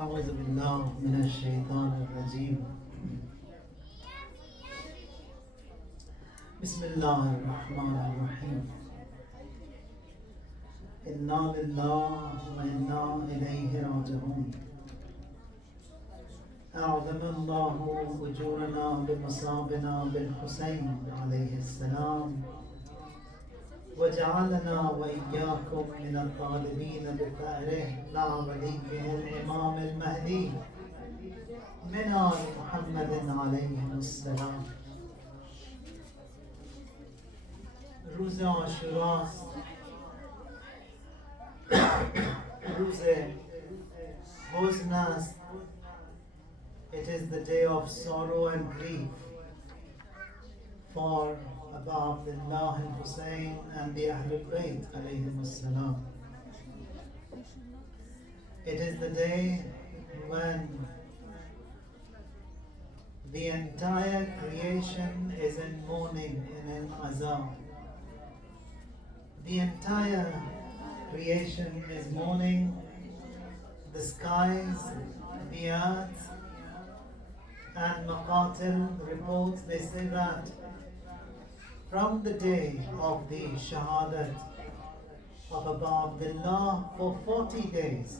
أعوذ بالله من الشيطان الرجيم. بسم الله الرحمن الرحيم. إنا لله وإنا إليه راجعون. أعظم الله أجورنا بمصابنا بالحسين عليه السلام، وجعلنا وإياكم من الطالبين بثأره مع وليه الإمام المهدي من آل محمد عليه السلام. روز عاشوراست، روز حزن است. It is the day of sorrow and grief for Abu Abdullah al-Hussein and the Ahlul Bayt alayhim as-salam. It is the day when the entire creation is in mourning and in azab. The entire creation is mourning. The skies, the earth, and Maqtal reports, they say that from the day of the Shahadat of Abu Abdullah for 40 days,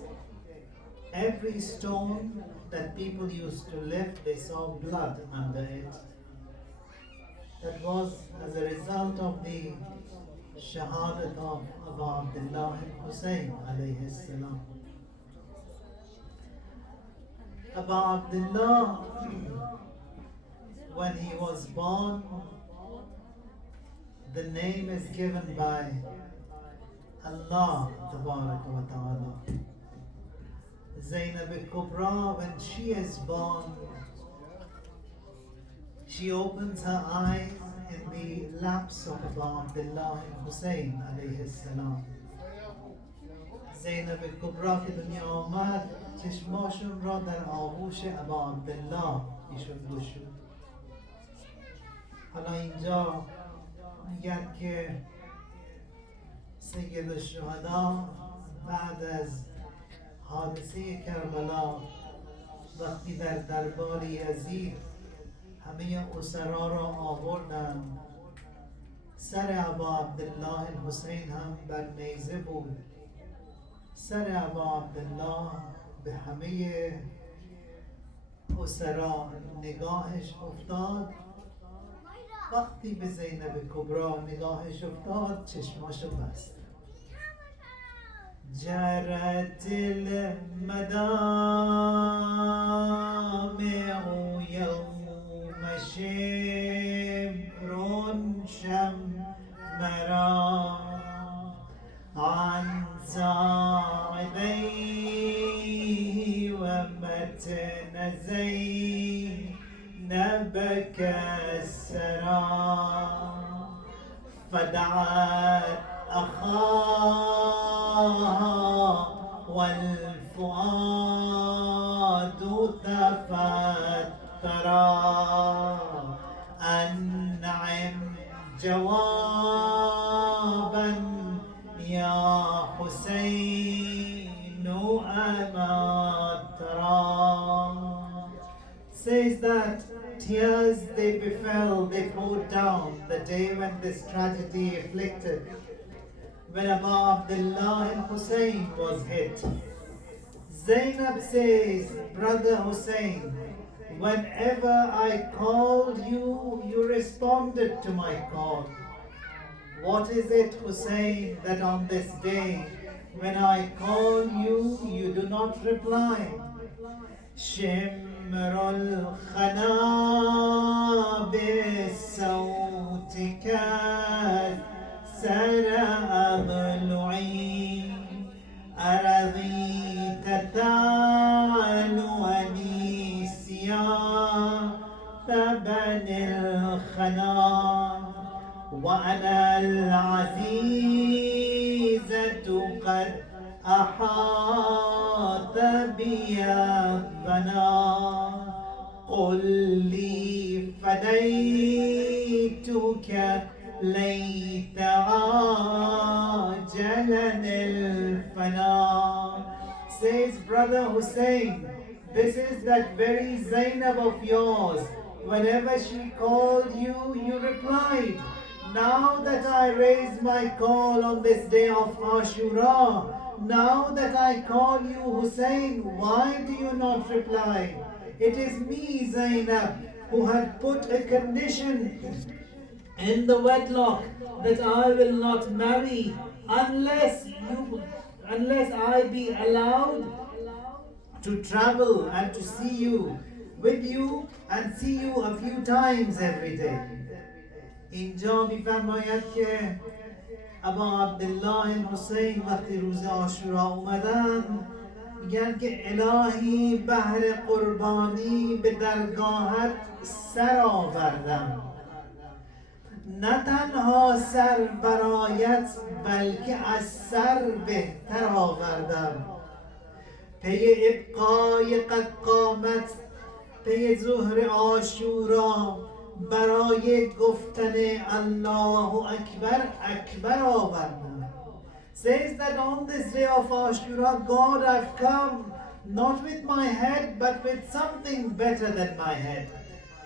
every stone that people used to lift, they saw blood under it. That was as a result of the Shahadat of Abu Abdullah al-Hussein alayhi salam. Abu Abdullah, when he was born, the name is given by Allah Tabaraka wa Ta'ala. Zainab al-Kubra, when she is born, she opens her eyes in the laps of Abu Abdullah al-Hussein alayhi salam. زینب کبرا که دنیا آمد، چشماشون را در آغوش ابا عبدالله ایشون گشود. حالا اینجا میگن که سید الشهدا بعد از حادثه کربلا وقتی در دربار یزید همه اسرا را آوردن، سر ابا عبدالله الحسین هم بر نیزه بود. سر ابا عبدالله به همه اسرا نگاهش افتاد. وقتی به زینب کبرا نگاهش افتاد، چشماشو بست. جرت المدامع یوم شبر شمرا عن ساعديه ومتن زينب كالسرى، فدعت أخاها والفؤاد تفترى، أنعم جوابا يا حسين أما ترى. Says that tears they befell, they poured down the day when this tragedy afflicted, when Abu Abdullah al-Hussein was hit. Zainab says, Brother Hussein, whenever I called you, you responded to my call. What is it, Hussein, that on this day, when I call you, you do not reply? شمر الخنا بالصوت كسر أضلعي، أرضيت تعلو أنيسيا بني الخنا، وأنا العزيزة قد أحاط بي الثنا، قل لي فديتك ليت عاجلا الفنا. says, Brother Hussein, this is that very Zainab of yours. Whenever she called you, you replied. Now that I raise my call on this day of Ashura, now that I call you Hussein, why do you not reply? It is me, Zainab, who had put a condition in the wedlock that I will not marry unless I be allowed to travel and to see you with you and see you a few times every day. اینجا میفرماید که ابا عبدالله حسین وقتی روز عاشورا اومدن میگن که الهی بهر قربانی به درگاهت سر آوردم، نه تنها سر برایت بلکه از سر بهتر آوردم. پی ابقای قد قامت، پی ظهر عاشورا برای گفتن الله اکبر اکبر آوردم. Says that on this day of Ashura, God, I've come not with my head but with something better than my head.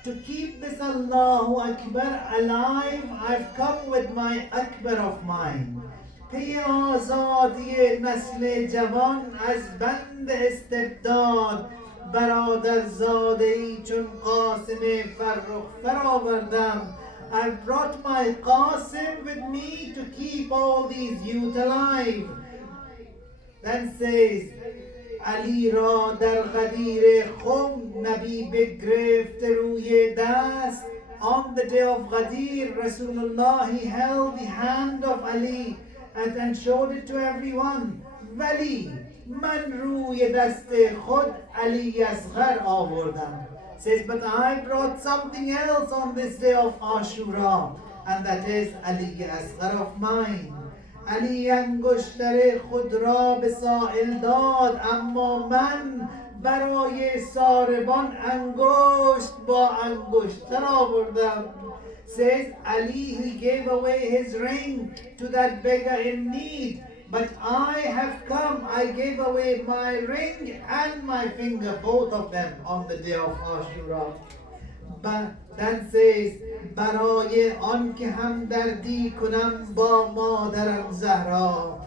To keep this Allahu Akbar alive, I've come with my Akbar of mine. پی آزادی نسل جوان از بند استبداد، برادر زاده ای چون قاسم فرخ آوردم. I've brought my Qasim with me to keep all these youth alive. Then says, علی را در غدیر خم نبی بگرفت روی دست. On the day of Ghadir, Rasulullah, he held the hand of Ali and showed it to everyone. ولی من روی دست خود علی اصغر آوردم. Says, but I brought something else on this day of Ashura, and that is Ali Asghar of mine. علی انگشتر خود را به سائل داد، اما من برای ساربان انگشت با انگشتر آوردم. Says Ali, he gave away his ring to that beggar in need, but I have come, I gave away my ring and my finger, both of them, on the day of Ashura. But then says, برای آن که همدردی کنم با مادرم زهرا،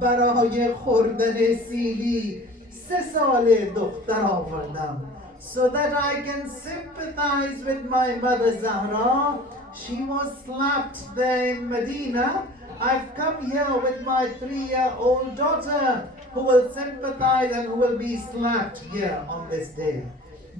برای خوردن سیلی 3 سال دختر آوردم. So that I can sympathize with my mother Zahra. She was slapped there in Medina. I've come here with my 3-year-old daughter who will sympathize and who will be slapped here on this day.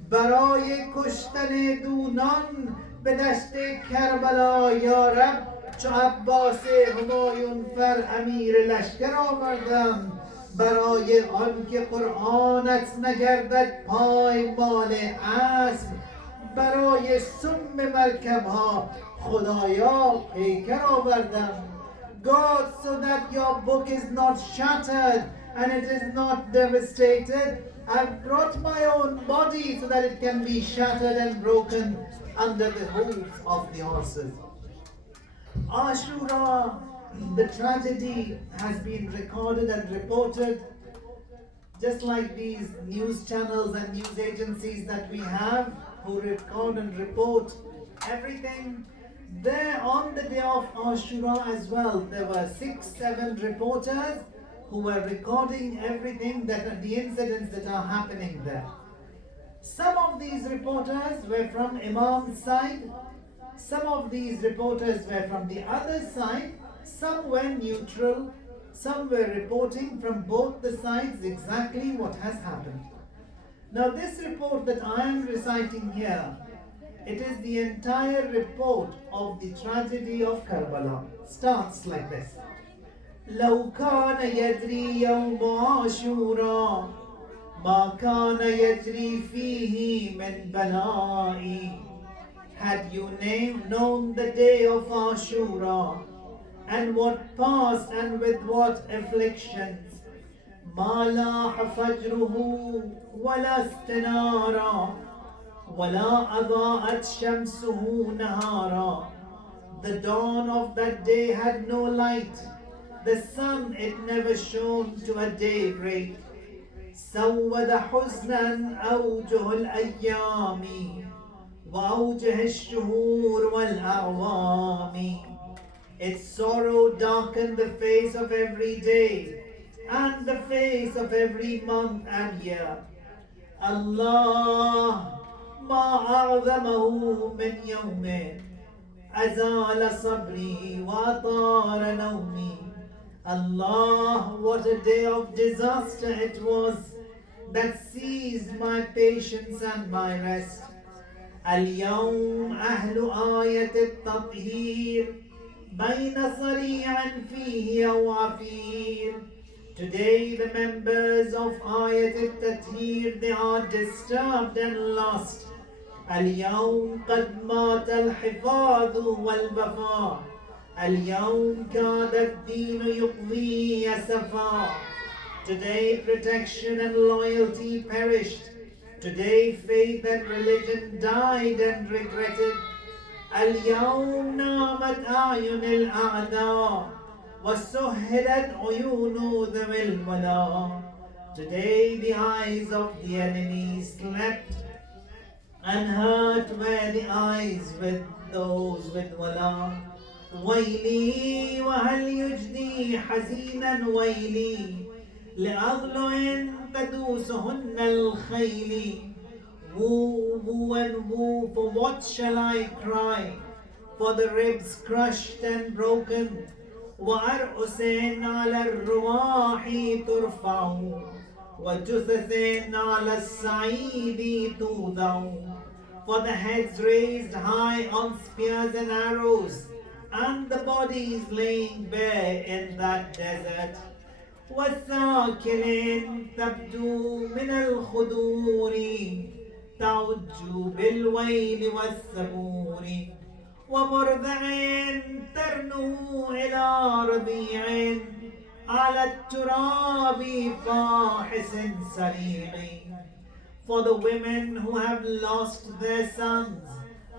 برای کشتن دونان به دشت کربلا یا رب، چو عباس همایون فر امیر لشکر آوردم. برای آن که قرآنت نگردد پای مال اسب، برای سم مرکب ها خدایا پیکر آوردم. God, so that your book is not shattered and it is not devastated, I've brought my own body so that it can be shattered and broken under the hooves of the horses. Ashura, the tragedy has been recorded and reported, just like these news channels and news agencies that we have who record and report everything. There on the day of Ashura as well, there were 6-7 reporters who were recording everything that are the incidents that are happening there. Some of these reporters were from Imam's side, some of these reporters were from the other side, some were neutral, some were reporting from both the sides exactly what has happened. Now this report that I am reciting here, it is the entire report of the tragedy of Karbala. Starts like this. لو كان يدري يوم عاشورا ما كان يجري فيه من بلائي. Had you known the day of Ashura and what passed and with what afflictions, ما لاح فجره ولا استنارا ولا أضاءت شمسه نهارا. The dawn of that day had no light, the sun it never shone to a daybreak. سود حزنا أوجه الأيام وأوجه الشهور والأعوام. Its sorrow darkened the face of every day and the face of every month and year. Allah, ما أعظمه من يوم أزال صبري وأطال نومي. Allah, what a day of disaster it was that seized my patience and my rest. اليوم أهل آية التطهير بين صريع فيه أو عفير. Today the members of Ayat al-Tathir, they are disturbed and lost. اليوم قد مات الحفاظ والوفاء. اليوم كاد الدين يقضي يسفا. Today protection and loyalty perished. Today faith and religion died and regretted. اليوم نامت أعين الأعداء وسهلت عيون ذوي الولاء. Today the eyes of the enemy slept, and hurt were the eyes with those with wala. ويلي وهل يجدي حزينا ويلي لأضلع تدوسهن الخيل. Woo, woo and woo, for what shall I cry? For the ribs crushed and broken. وأرؤس على الرواح ترفع وجثث على الصعيد توضع. For the heads raised high on spears and arrows, and the bodies laying bare in that desert. والثاكل تبدو من الخدور تعج بالويل والثبور. ومرضع ترنو إلى رضيع على التراب فاحس سريع. For the women who have lost their sons,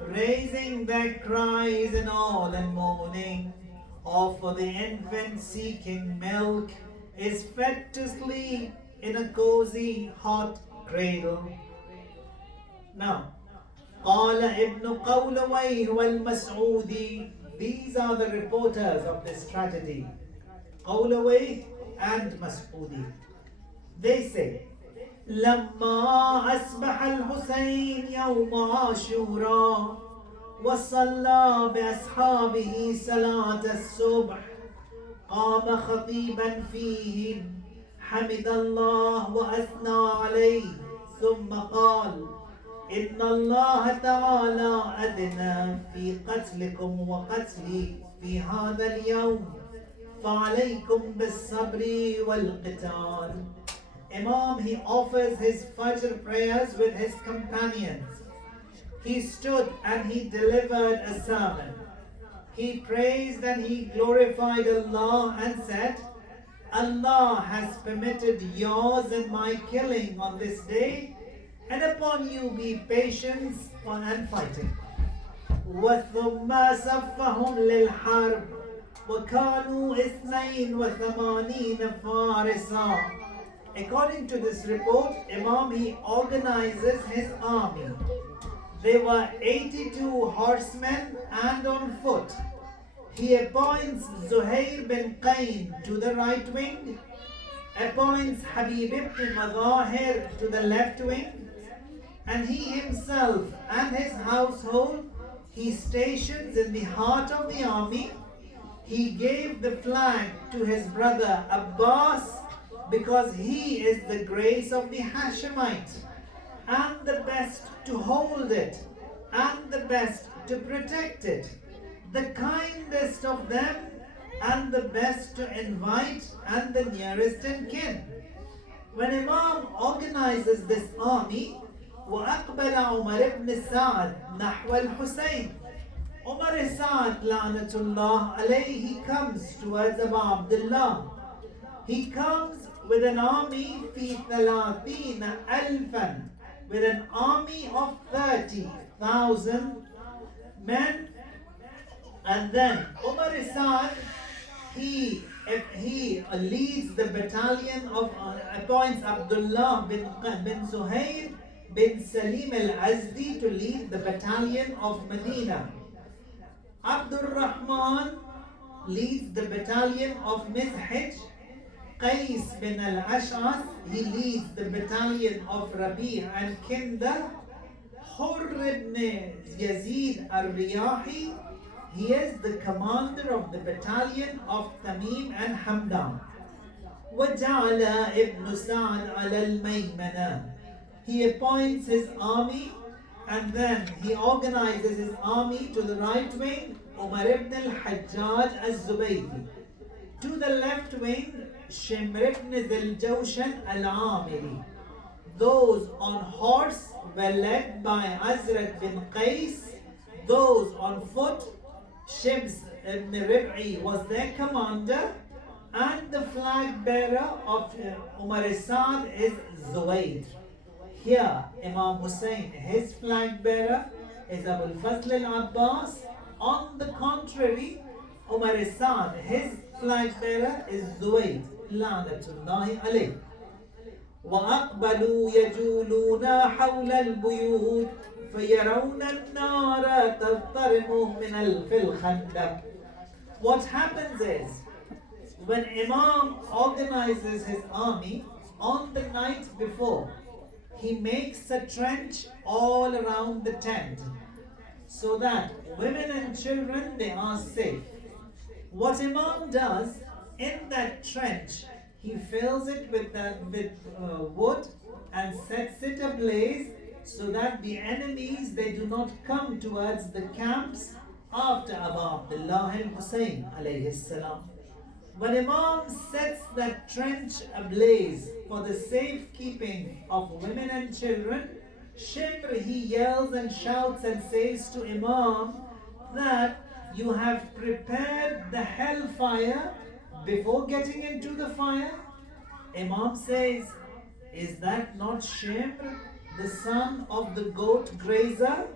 raising their cries in all and mourning, or for the infant seeking milk, is fed to sleep in a cozy hot cradle. Now, قال ابن قولويه والمسعودي, these are the reporters of this tragedy, قولويه and Mas'udi. They say, لما أصبح الحسين يوم عاشوراء وصلى بأصحابه صلاة الصبح قام خطيبا فيهم حمد الله وأثنى عليه ثم قال إن الله تعالى أذن في قتلكم وقتلي في هذا اليوم فعليكم بالصبر والقتال. Imam, he offers his Fajr prayers with his companions. He stood and he delivered a sermon. He praised and he glorified Allah and said, Allah has permitted yours and my killing on this day, and upon you be patience and fighting. وَثُمَّ صَفَّهُمْ لِلْحَرْبِ وَكَانُوا 82 فَارِسًا. According to this report, Imam, he organizes his army. They were 82 horsemen and on foot. He appoints Zuhair bin Qayn to the right wing, appoints Habib ibn Madahir to the left wing, and he himself and his household he stations in the heart of the army. He gave the flag to his brother Abbas because he is the grace of the Hashemite, and the best to hold it, and the best to protect it, the kindest of them, and the best to invite, and the nearest in kin. When Imam organizes this army, وأقبل عمر بن سعد نحو الحسين. Umar Sa'd la'natullah alayhi, he comes towards Abu Abdullah. He comes with an army في 30,000, with an army of 30,000 men. And then Umar Sa'd, he if he leads the battalion of, appoints Abdullah bin Zuhair bin Salim al-Azdi to lead the battalion of Medina. Abdul Rahman leads the battalion of Mizhij. Qais bin al-Ash'ath, he leads the battalion of Rabi' and Kinda. Hurr ibn Yazid al-Riyahi, he is the commander of the battalion of Tamim and Hamdan. وَجَعَلَ ibn Sa'd على الميمنة. He appoints his army and then he organizes his army to the right wing, Umar ibn al-Hajjaj al-Zubaydi. To the left wing, Shimr ibn Ziljawshan al-Amiri. Those on horse were led by Azrat bin Qais. Those on foot, Shibs ibn Rib'i was their commander. And the flag bearer of Umar Sa'd is Zuwayd. Here, Imam Hussein, his flag bearer is Abul Fazl al-Abbas. On the contrary, Umar Sa'd, his flag bearer is Zuwayd. La'natullahi alayh. وأقبلوا يجولون حول البيوت فيرون النار تضطرم من في الخندق. What happens is, when Imam organizes his army on the night before, he makes a trench all around the tent so that women and children, they are safe. What Imam does in that trench, he fills it with wood and sets it ablaze so that the enemies, they do not come towards the camps after Abu Abdullah al-Hussein alayhi salam. When Imam sets that trench ablaze for the safekeeping of women and children, Shimr, he yells and shouts and says to Imam that you have prepared the hellfire before getting into the fire. Imam says, is that not Shimr, the son of the goat grazer?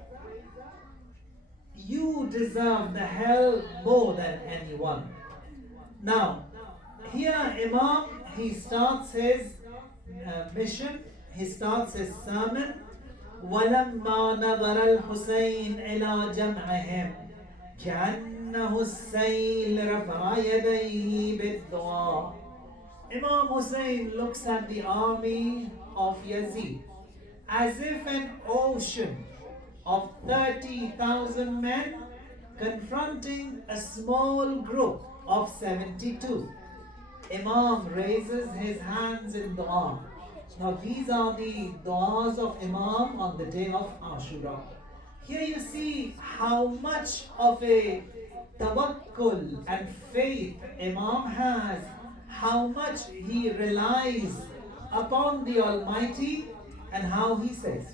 You deserve the hell more than anyone. Now, here Imam, he starts his mission, he starts his sermon. وَلَمَّا نَظَرَ الْحُسَيْنِ إِلَى جَمْعِهِمْ كَأَنَّهُ السَّيْلِ رَفَعَ يَدَيْهِ بِالدُّعَاءِ. Imam Hussein looks at the army of Yazid as if an ocean of 30,000 men confronting a small group of 72. Imam raises his hands in dua. Now these are the du'as of Imam on the day of Ashura. Here you see how much of a tawakkul and faith Imam has, how much he relies upon the Almighty, and how he says,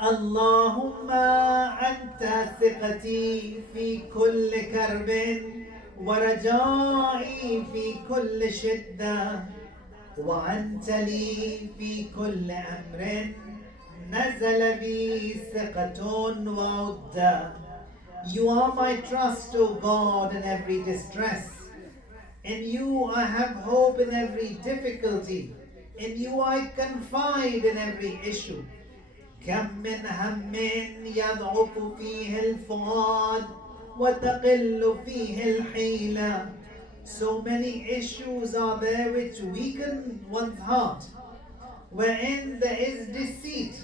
Allahumma anta thiqati fi kulli karbin wa raja'i fi kulli shidda wa anta li fi kulli amrin nazala bi thiqatun wa udda. You are my trust, O God, in every distress. In you I have hope in every difficulty. In you I confide in every issue. كم من هم يضعف فيه الفؤاد وتقل فيه الحيلة. So many issues are there which weaken one's heart, wherein there is deceit,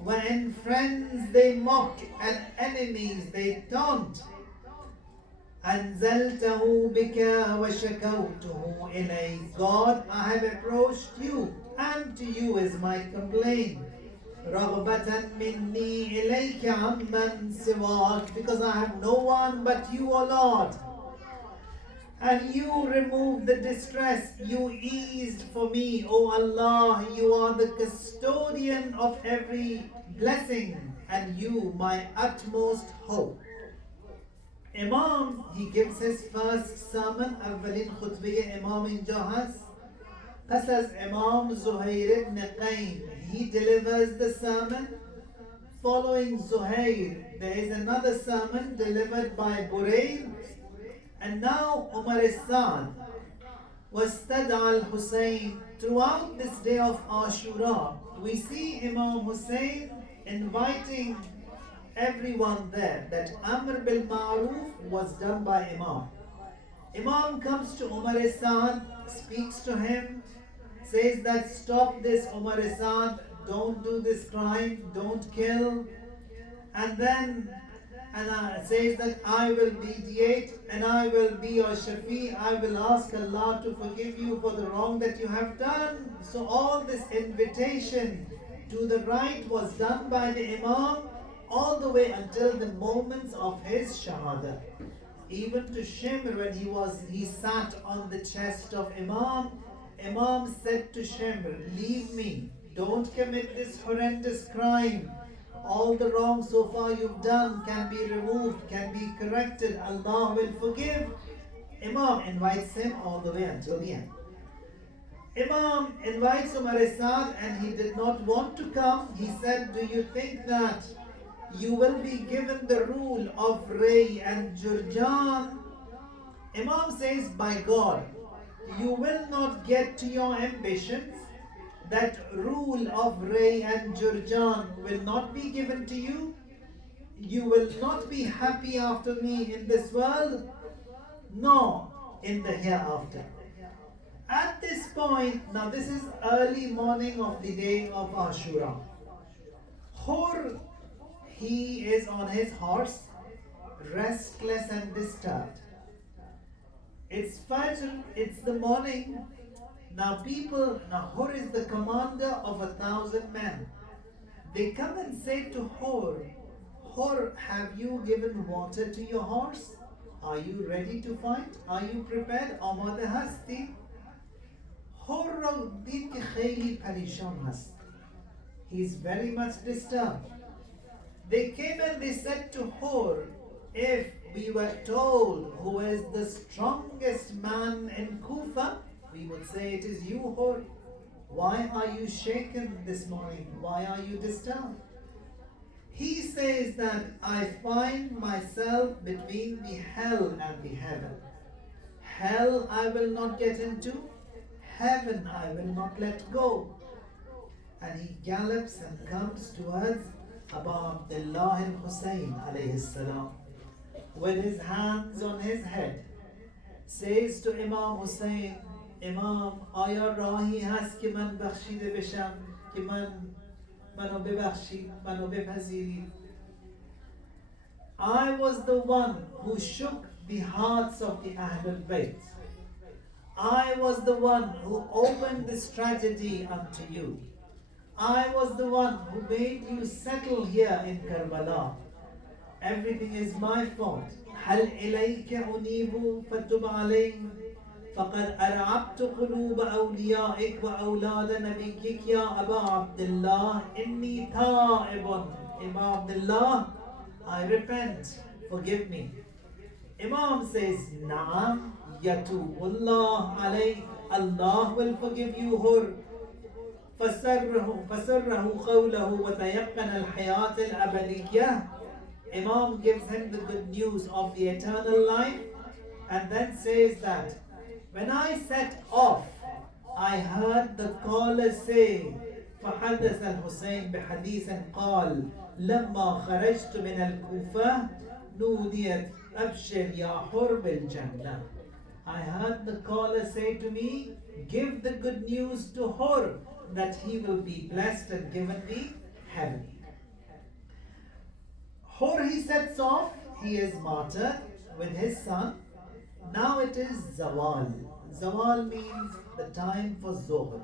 wherein friends they mock and enemies they taunt. أنزلته بك وشكوته إليك. God, I have approached you, and to you is my complaint. رغبة مني إليك عمن سواك, because I have no one but you, O Lord. And you removed the distress, you eased for me, O Allah. You are the custodian of every blessing, and you my utmost hope. Imam, he gives his first sermon, أولين خطبية إمام جاهز. This is Imam Zuhair ibn Qayn. He delivers the sermon. Following Zuhair, there is another sermon delivered by Burayd. And now Umar Sa'd, وَاسْتَدْعَى الْحُسَيْنِ. Throughout this day of Ashura, we see Imam Hussein inviting everyone there. That Amr bil Ma'ruf was done by Imam. Imam comes to Umar Sa'd, speaks to him, says that stop this Umar Sa'd, don't do this crime, don't kill. And then says that I will mediate and I will be your Shafi. I will ask Allah to forgive you for the wrong that you have done. So all this invitation to the right was done by the Imam all the way until the moments of his Shahada. Even to Shimr, when he sat on the chest of Imam, Imam said to Shimr, leave me, don't commit this horrendous crime. All the wrong so far you've done can be removed, can be corrected. Allah will forgive. Imam invites him all the way until the end. Imam invites Umar Sa'd and he did not want to come. He said, do you think that you will be given the rule of Ray and Jurjan? Imam says, by God, you will not get to your ambitions. That rule of Ray and Jurjan will not be given to you. You will not be happy after me in this world, nor in the hereafter. At this point, now this is early morning of the day of Ashura. Hur, he is on his horse, restless and disturbed. It's Fajr, it's the morning. Now Hur is the commander of 1,000 men. They come and say to Hur, Hur, have you given water to your horse? Are you ready to fight? Are you prepared? Amade hasti? Hur ra did ke khayli parishan hast. He is very much disturbed. They came and they said to Hur, if we were told who is the strongest man in Kufa, we would say it is you, Hur. Why are you shaken this morning? Why are you disturbed? He says that I find myself between the hell and the heaven. Hell I will not get into, heaven I will not let go. And he gallops and comes towards Abu Abdullah al-Hussein alayhi salam with his hands on his head. Says to Imam Hussein, Imam, آیا راهی هست که من بخشیده بشم که منو ببخشید منو بپذیرید. I was the one who shook the hearts of the Ahlul Bayt. I was the one who opened this tragedy unto you. I was the one who made you settle here in Karbala. Everything is my fault. هل إليك أنيب فتب علي فقد أرعبت قلوب أوليائك وأولاد نبيك يا أبا عبد الله إني تائب. Imam Abdullah, I repent, forgive me. Imam says, Naam yatubullah alayk, Allah will forgive you, Hur. فسره قوله وتيقن الحياة الأبدية. Imam gives him the good news of the eternal life and then says that when I set off, I heard the caller say, فحدث الحسين بحديث قال لما خرجت من الكوفة نوديت أبشر يا حر بالجنة. I heard the caller say to me, give the good news to Hur that he will be blessed and given the heaven. Hur, he sets off, he is martyred with his son. Now it is Zawal. Zawal means the time for Zohar.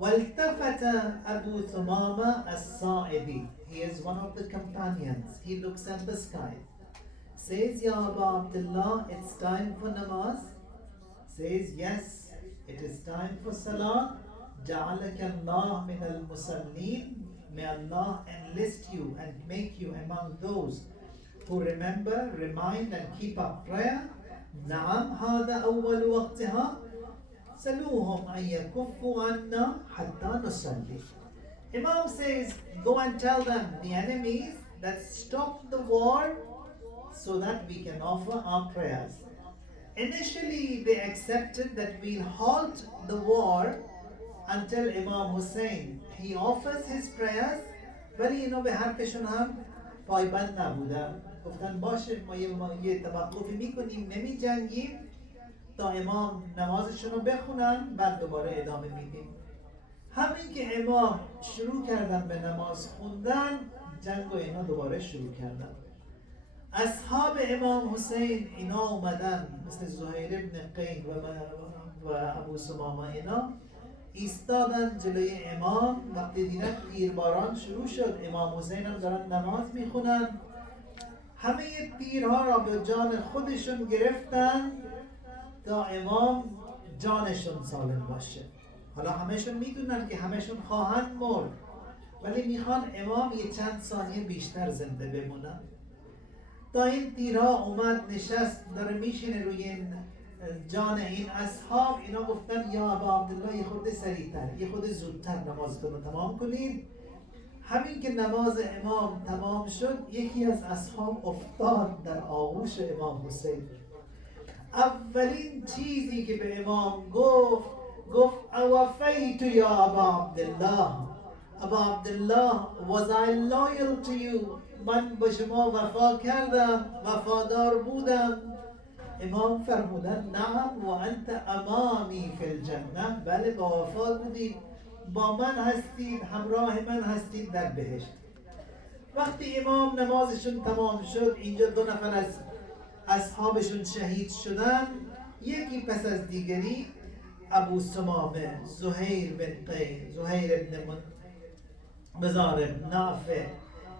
وَالْتَفَتَ أَبُو ثُمَامَ السَّائِبِ. He is one of the companions. He looks at the sky. Says, Ya Abu Abdullah, it's time for namaz. Says, yes, it is time for salah. جَعَلَكَ اللَّهُ مِنَ الْمُسَلِّينَ. May Allah enlist you and make you among those who remember, remind and keep up prayer. نعم هذا أول وقتها سلوهم أن يكفوا عنا حتى نصلي. Imam says, go and tell them, the enemies, that stop the war so that we can offer our prayers. Initially, they accepted that we'll halt the war until Imam Hussein. He offers his prayers ولی اینا به حرفشون هم پایبند نبودن. گفتن باشه ما یه توقفی میکنیم نمی جنگیم تا امام نمازشون رو بخونن بعد دوباره ادامه میدیم. همین که امام شروع کردن به نماز خوندن جنگ و اینا دوباره شروع کردن. اصحاب امام حسین اینا اومدن مثل زهیر ابن قین و ابو سمامه اینا ایستادن جلوی امام. وقتی دیدن تیرباران شروع شد امام حسین هم دارن نماز میخونن همه تیرها را به جان خودشون گرفتن تا امام جانشون سالم باشه. حالا همهشون میدونن که همهشون خواهند مرد ولی میخوان امام یه چند ثانیه بیشتر زنده بمونن. تا این تیرها اومد نشست داره میشینه روی این جان این اصحاب. اینا گفتن یا ابا عبدالله یه خود سریعتر یه خود زودتر نمازتون رو تمام کنید. همین که نماز امام تمام شد یکی از اصحاب افتاد در آغوش امام حسین. اولین چیزی که به امام گفت اوفیت یا ابا عبدالله. ابا عبدالله was I loyal to you؟ من به شما وفا کردم وفادار بودم. امام فرمودن نعم و انت امامی فی الجنه. بله با وفا بودید با من هستید همراه من هستید در بهشت. وقتی امام نمازشون تمام شد اینجا دو نفر از اصحابشون شهید شدن یکی پس از دیگری. ابو سمامه، زهیر بن قین، زهیر ابن بزار نافع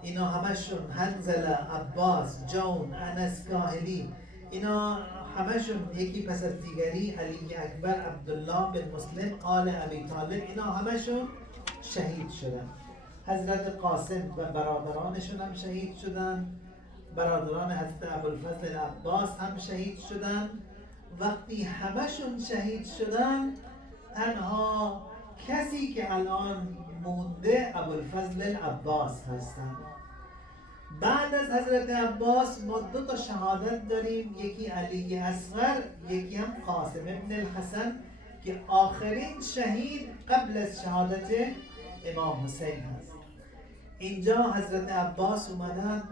اینا همشون، حنزله، عباس، جون، انس کاهلی اینا همشون یکی پس از دیگری، علی اکبر، عبدالله بن مسلم، آل ابی طالب اینا همشون شهید شدن. حضرت قاسم و برادرانشون هم شهید شدن. برادران حضرت ابوالفضل العباس هم شهید شدن. وقتی همشون شهید شدن تنها کسی که الان مونده ابوالفضل العباس هستن. بعد از حضرت عباس ما دو تا شهادت داریم، یکی علی اصغر یکی هم قاسم ابن الحسن که آخرین شهید قبل از شهادت امام حسین هست. اینجا حضرت عباس اومدن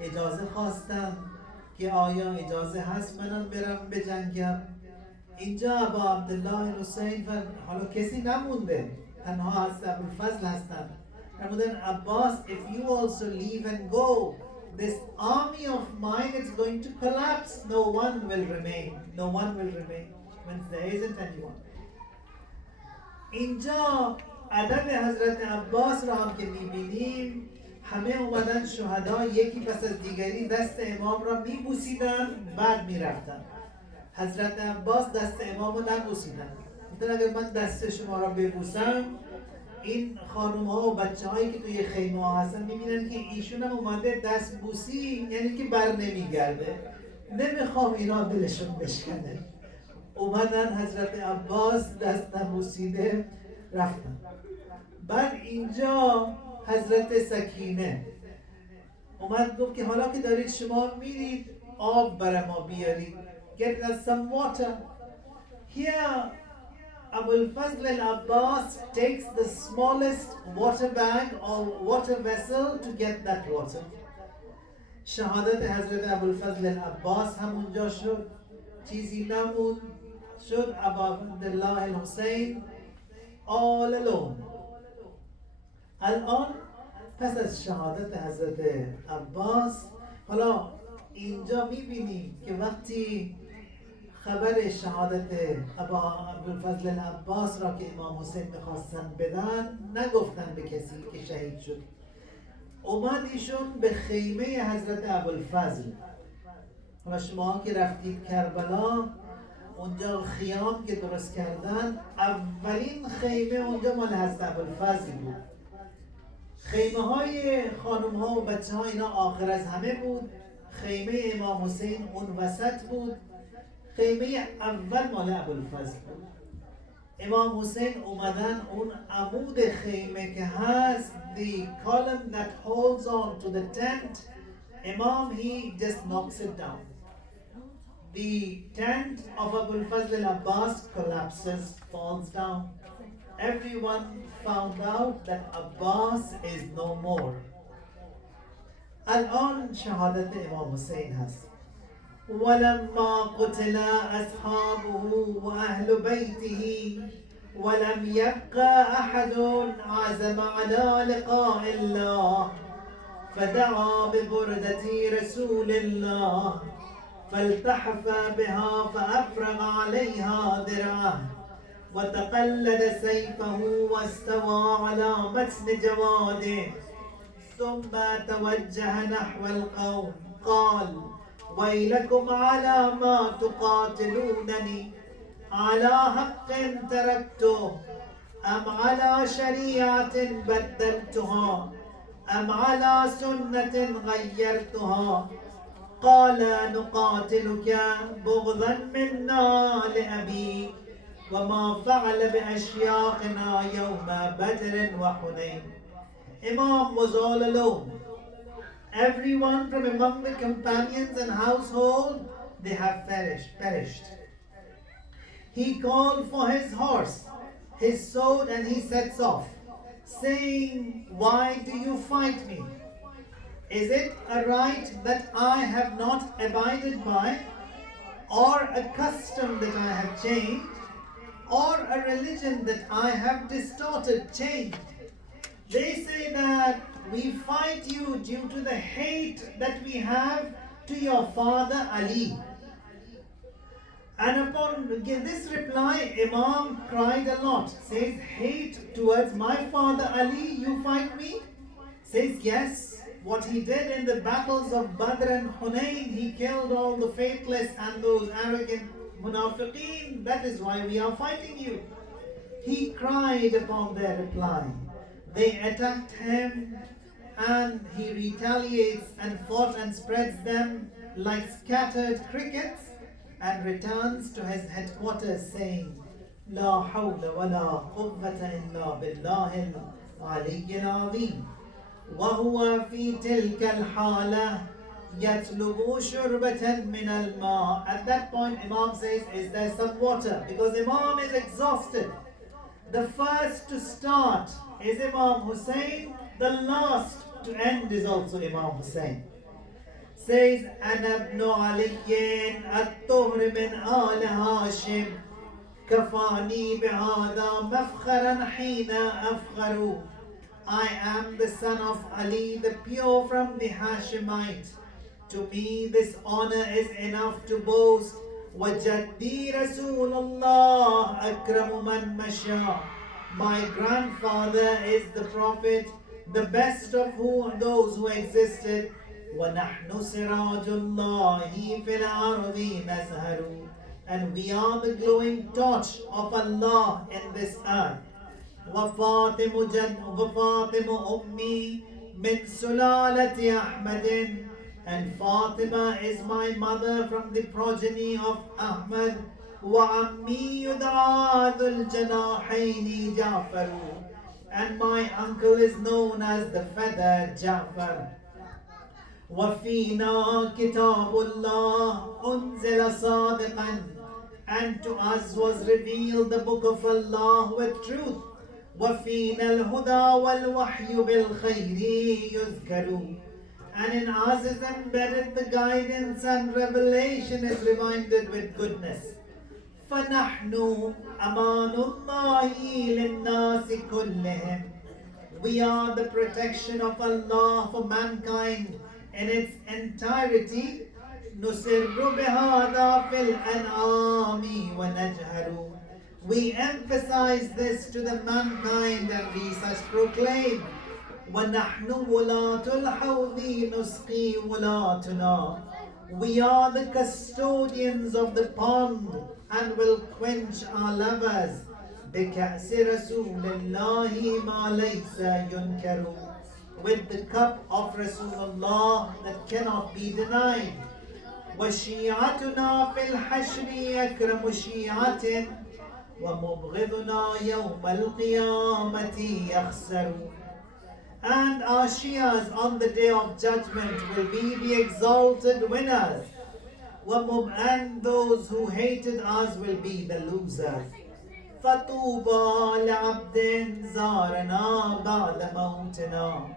اجازه خواستن که آیا اجازه هست منم برم بجنگم. اینجا ابا عبدالله حسین حالا کسی نمونده تنها هست ابوالفضل هستن. فرمودن عباس if you also leave and go this army of mine is going to collapse. No one will remain. No one will remain when there isn't anyone. اینجا عدد حضرت عباس را هم که میبینیم همه اومدن شهدا یکی پس از دیگری دست امام را میبوسیدن بعد میرفتن. حضرت عباس دست امام رو نبوسیدن. گفتن اگر من دست شما را ببوسم این خانوم ها و بچه هایی که توی خیمه ها هستن میبینن که ایشون هم اومده دست بوسی یعنی که بر نمیگرده. نمیخوام اینا دلشون بشکنه. اومدن حضرت عباس دست نبوسیده رفتن. بعد اینجا حضرت سکینه اومد گفت که حالا که دارید شما میرید آب برای ما بیارید. Get us some water. Here Abul-Fazl al-Abbas takes the smallest water bag or water vessel to get that water. شهادت حضرت ابوالفضل العباس همونجا شد. چیزی نمون شد. ابا عبدالله الحسین all alone. الان پس از شهادت حضرت عباس حالا اینجا میبینیم که وقتی خبر شهادت ابوالفضل العباس را که امام حسین میخواستن بدن نگفتن به کسی که شهید شد. اومد ایشون به خیمه حضرت ابوالفضل. حالا شما که رفتید کربلا اونجا خیام که درست کردن اولین خیمه اونجا مال حضرت ابوالفضل بود. خیمه های خانم ها و بچه ها اینا آخر از همه بود. خیمه امام حسین اون وسط بود. خیمه اول مال ابوالفضل بود. امام حسین اومدن اون عمود خیمه که هست the column that holds on to the tent امام he just knocks it down. the tent of Abul Fazl al-Abbas collapses, falls down. Everyone found out that Abbas is no more. الآن شهادة إمام حسين هست. ولما قتل أصحابه وأهل بيته ولم يبق أحد عزم على لقاء الله فدعا ببردة رسول الله فالتحف بها فأفرغ عليها درعه وتقلد سيفه واستوى على متن جواده ثم توجه نحو القوم قال ويلكم على ما تقاتلونني على حق تركته أم على شريعة بدلتها أم على سنة غيرتها قال نقاتلك بغضا منا لأبيك وما فعل بأشياخنا يوم بدر وحنين. Imam was all alone. Everyone from among the companions and household, they have perished. He called for his horse, his sword, and he sets off, saying, why do you fight me? Is it a right that I have not abided by, or a custom that I have changed, or a religion that I have distorted, changed? They say that we fight you due to the hate that we have to your father Ali. And upon this reply, Imam cried a lot. Says, hate towards my father Ali, you fight me? Says, yes. What he did in the battles of Badr and Hunayn, he killed all the faithless and those arrogant munafiqeen. That is why we are fighting you. He cried upon their reply. They attacked him and he retaliates and fought and spreads them like scattered crickets and returns to his headquarters saying, لا حول ولا قوة إلا بالله العلي العظيم وهو في تلك الحالة يطلب شربة من الماء. At that point Imam says, is there some water? Because Imam is exhausted. The first to start is Imam Hussein, the last to end is also Imam Hussein. Says, أنا ابن علي الطهر من آل هاشم كفاني بهذا مفخرا حين أفخر. I am the son of Ali, the pure from the Hashemite. To me this honor is enough to boast. وجدي رسول الله أكرم من مشى. My grandfather is the Prophet, the best of those who existed. وَنَحْنُ سِرَاجُ اللَّهِ فِي الْأَرْضِ نَزْهَرُ. And we are the glowing torch of Allah in this earth. وَفَاطِمُ أُمِّي مِنْ سُلَالَةِ أَحْمَدٍ. And Fatima is my mother from the progeny of Ahmad. وَعَمِّي يُدْعَى ذُو الْجَنَاحَيْنِ جَعْفَرُ. And my uncle is known as the feathered Ja'far. وَفِينَا كِتَابُ اللَّهِ أُنزِلَ صَادِقًا. And to us was revealed the book of Allah with truth. وَفِينَا الْهُدَى وَالْوَحْيُ بِالْخَيْرِ يُذْكَرُ. And in us is embedded the guidance and revelation is reminded with goodness. فَنَحْنُ أَمَانُ اللَّهِ لِلنَّاسِ كُلِّهِمْ. We are the protection of Allah for mankind in its entirety. نُسِرُّ بِهَذَا فِي الْأَنْعَامِ وَنَجْهَرُ. We emphasize this to the mankind and we such proclaim. وَنَحْنُ وُلَاةُ الْحَوْضِ نُسْقِي وُلَاتُنَا. We are the custodians of the pond and will quench our lovers. بِكَأْسِ رَسُولِ اللَّهِ مَا لَيْسَ يُنْكَرُ. With the cup of Rasulullah that cannot be denied. وَشِيعَتُنَا فِي الْحَشْرِ أَكْرَمُ شِيعَةٍ وَمُبْغِضُنَا يَوْمَ الْقِيَامَةِ يَخْسَرُ. And our Shias on the day of judgment will be the exalted winners. And those who hated us will be the losers. فطوبى لعبد زارنا بعد موتنا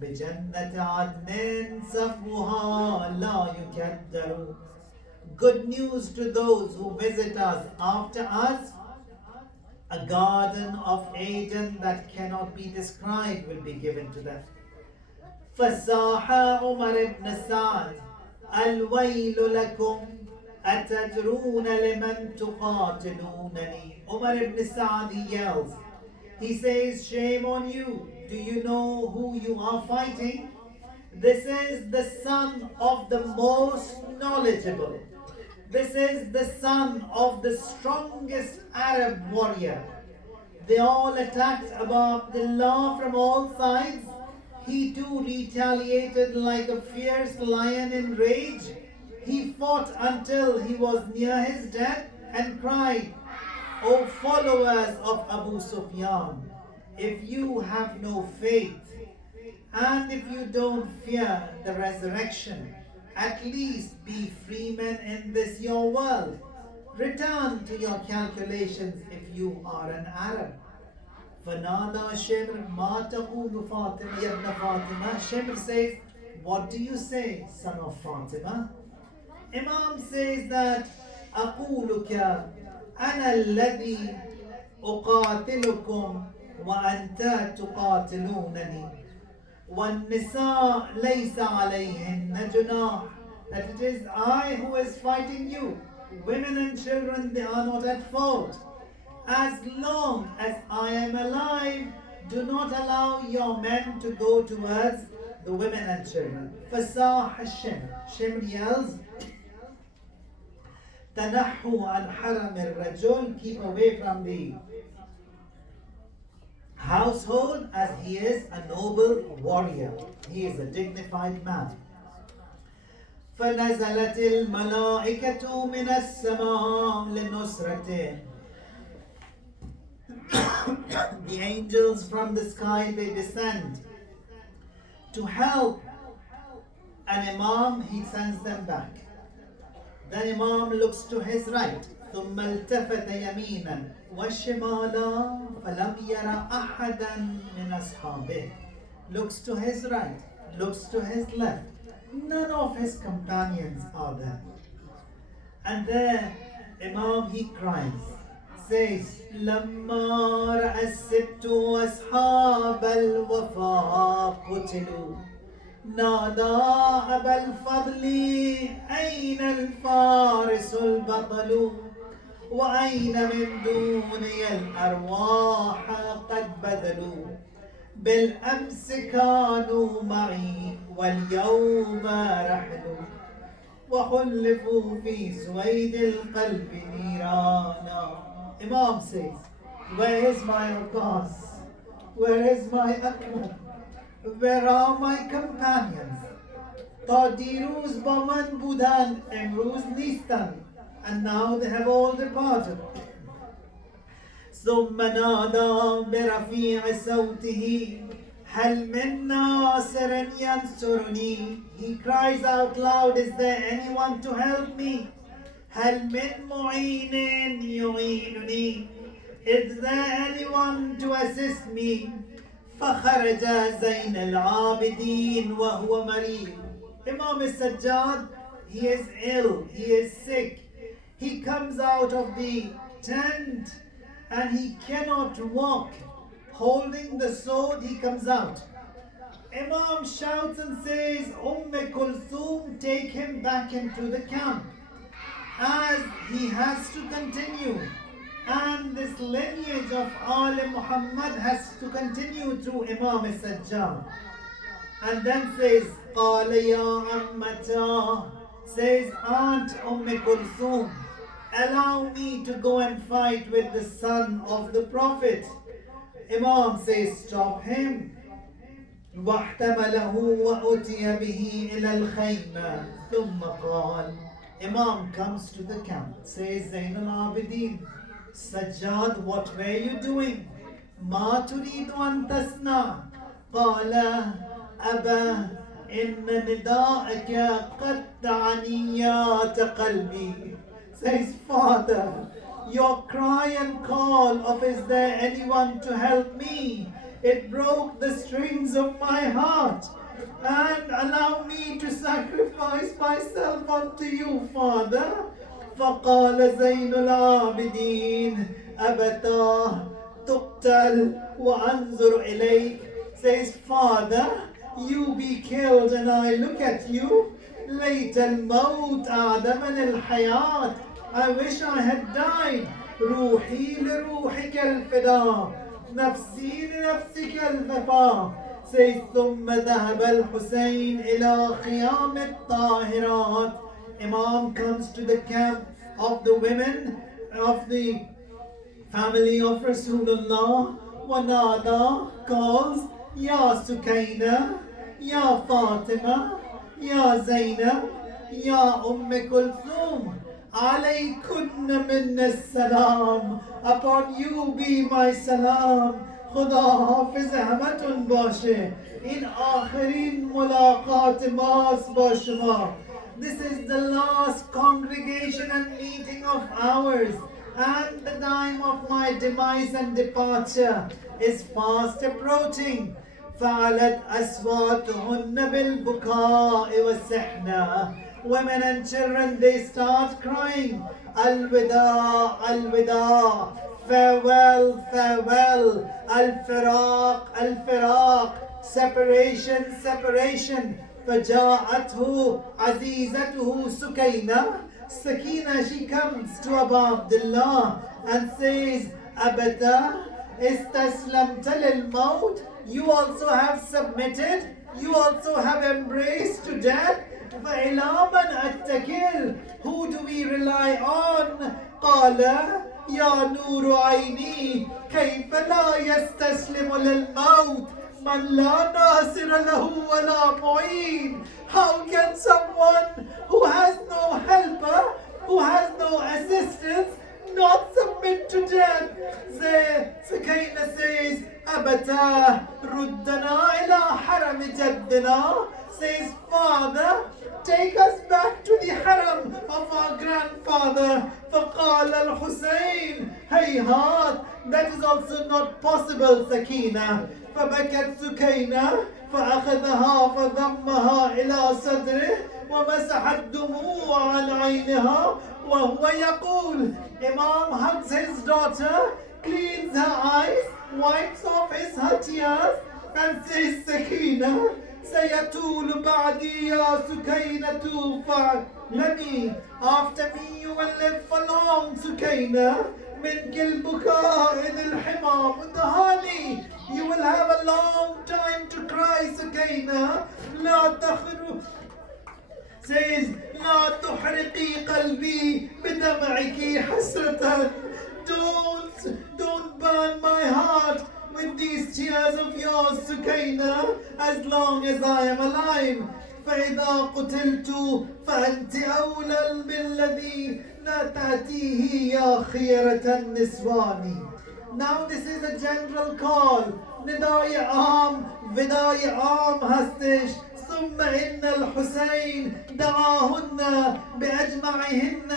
بجنة عدن صفوها لا يكدر. Good news to those who visit us after us. A garden of Eden that cannot be described will be given to them. فصاح عمر بن سعد الويل لكم أتدرون لمن تقاتلونني. Umar ibn Sa'd, he yells. He says, shame on you. Do you know who you are fighting? This is the son of the most knowledgeable. This is the son of the strongest Arab warrior. They all attacked Abu Abdullah from all sides. He too retaliated like a fierce lion in rage. He fought until he was near his death and cried, O followers of Abu Sufyan, if you have no faith and if you don't fear the resurrection, at least be freemen in this your world. Return to your calculations if you are an Arab. فَنَادَى شِمْرٌ مَا تَقُولُ فَاطِمَةَ يَا ابْنَ فَاطِمَةَ. Shimr says, what do you say, son of Fatima? Imam says that أقولك أنا الذي أقاتلكم وأنت تقاتلونني والنساء ليس عليهن جناح. That it is I who is fighting you. Women and children, they are not at fault. As long as I am alive, do not allow your men to go towards the women and children. فَصَاحَ الشِّمْرُ. Shimr yells, تَنَحُّوا عَنْ حَرَمِ الرَّجُلِ. Keep away from the household, as he is a noble warrior. He is a dignified man. فَنَزَلَتِ الْمَلَائِكَةُ مِنَ السَّمَاءِ لِنُصْرَتِهِ. The angels from the sky, they descend to help an imam. He sends them back. Then imam looks to his right. ثم التفت يمينا وشمالا فلم ير أحدا من أصحابه. Looks to his right, looks to his left. None of his companions are there. And there imam, he cries, says, لما رأى الست أصحاب الوفاء قتلوا نادى أبا الفضل أين الفارس البطل وأين من دوني الأرواح قد بذلوا بالأمس كانوا معي واليوم رحلوا وخلفوا في سويد القلب نيرانا. Imam says, where is my Abbas? Where is my Akram? Where are my companions? تا دیروز با من بودند امروز نیستند. And now they have all departed. ثم نادى برفيع صوته هل من ناصر ينصرني. He cries out loud, is there anyone to help me? هل من معين يعينني. Is there anyone to assist me? فخرج زين العابدين وهو مريض. Imam Sajjad, he is ill, he is sick. He comes out of the tent and he cannot walk. Holding the sword, he comes out. Imam shouts and says, Kulthum, take him back into the camp, as he has to continue. And this lineage of Ali Muhammad has to continue through Imam Sajjad. And then says, قال يا عمتا, says Aunt Kulthum, allow me to go and fight with the son of the Prophet. Imam says, stop him. واحتمله وأتي به إلى الخيمة ثم قال. Imam comes to the camp, says Zain al-Abidin, Sajjad, what were you doing? ما تريد أن تصنع. قال أبا إن نداءك قد عنيات قلبي. Says, Father, your cry and call of is there anyone to help me? It broke the strings of my heart. And allow me to sacrifice myself unto you, Father. فقال زين العابدين أبتاه تقتل وأنظر إليك. Says, Father, you be killed and I look at you. ليت الموت أعدم الحياة. I wish I had died. روحي لروحك الفداء نفسي لنفسك الوفاء. Says, ثم ذهب الحسين إلى خيام الطاهرات. Imam comes to the camp of the women of the family of Rasulullah. Wanada calls, Ya Sukaina, Ya Fatima, Ya Zainab, Ya Kulthum. Alaykunna minna salam. Upon you be my salam. Khuda hafiz ahmatun bashe. In akhirin mulaqat maas bashma. This is the last congregation and meeting of ours, and the time of my demise and departure is fast approaching. فعلت أصواتهن بالبكاء والسحنة. Women and children, they start crying, Al-Wida, Al-Wida, farewell, farewell, Al-Firaq, Al-Firaq, separation, separation. فجاءته عزيزته سكينة. Sakina, she comes to Abu Abdullah and says, Abata, istaslamta lil maut. You also have submitted, you also have embraced to death. فإلى من أتكل? Who do we rely on? قال يا نور عيني كيف لا يستسلم للموت من لا ناصر له ولا معين. How can someone who has no helper, who has no assistance, not submit to death? Sakina says, Abata, ruddana ila haram jaddina. Says, Father, take us back to the haram of our grandfather. فقال الحسين هيهات. That is also not possible, Sakina. فبكت سكينة فأخذها فضمها إلى صدره ومسح الدموع عن عينها وهو يقول. Imam hugs his daughter, cleans her eyes, wipes off her tears, and says, Sakina, سيطول بعدي يا سكينة فاعلمي. After me you will live for long, Sukaina. من كل بكاء الحمام الدهاني. You will have a long time to cry, Sukaina. لا تخرج. Says, لا تحرقي قلبي بدمعك حسرة. Don't burn my heart with these tears of yours, Sukaina, as long as I am alive. فإذا قتلت فأنت أولى بالذي لا تأتيه يا خيرة النسوان. Now this is a general call. نداء عام وداء عام هستش. ثم إن الحسين دعاهن بأجمعهن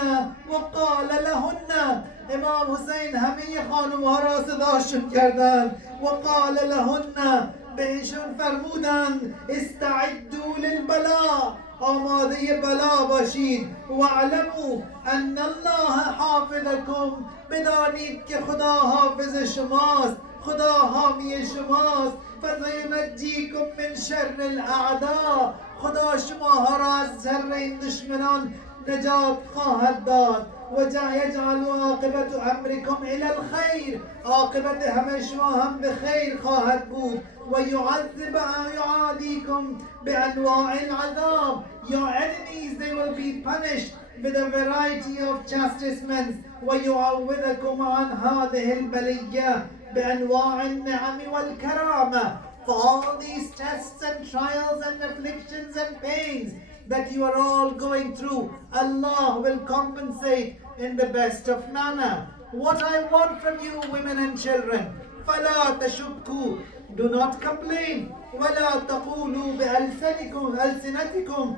وقال لهن. امام حسین همه خانم‌ها را صداشون کردند و قال لهن، بهشون فرمودند استعدوا للبلاء، آماده بلا باشید. و علموا ان الله حافظکم، بدانید که خدا حافظ شماست، خدا حامی شماست. فسینجیکم من شر الاعداء، خدا شماها را از شر این دشمنان نجات خواهد داد. و یجعل عاقبت امرکم الی الخیر، عاقبت همه شما هم به خیر خواهد بود. و یعذب یعادیکم بانواع العذاب، your enemies they will be punished with a variety of chastisements. ويعوذكم عن هذه البلية بانواع النعم والكرامة. For all these tests and trials and afflictions and pains that you are all going through, Allah will compensate in the best of manner. What I want from you, women and children, فَلَا تَشُكُّوا, do not complain. ولا تقولوا بألسنتكم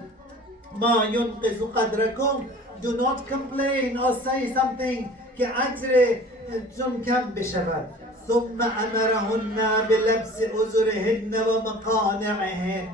ما ينقذ قدركم. Do not complain or say something كأجر ثم كم بشباب. ثم أمرهن بلبس أزرهن ومقانعهن.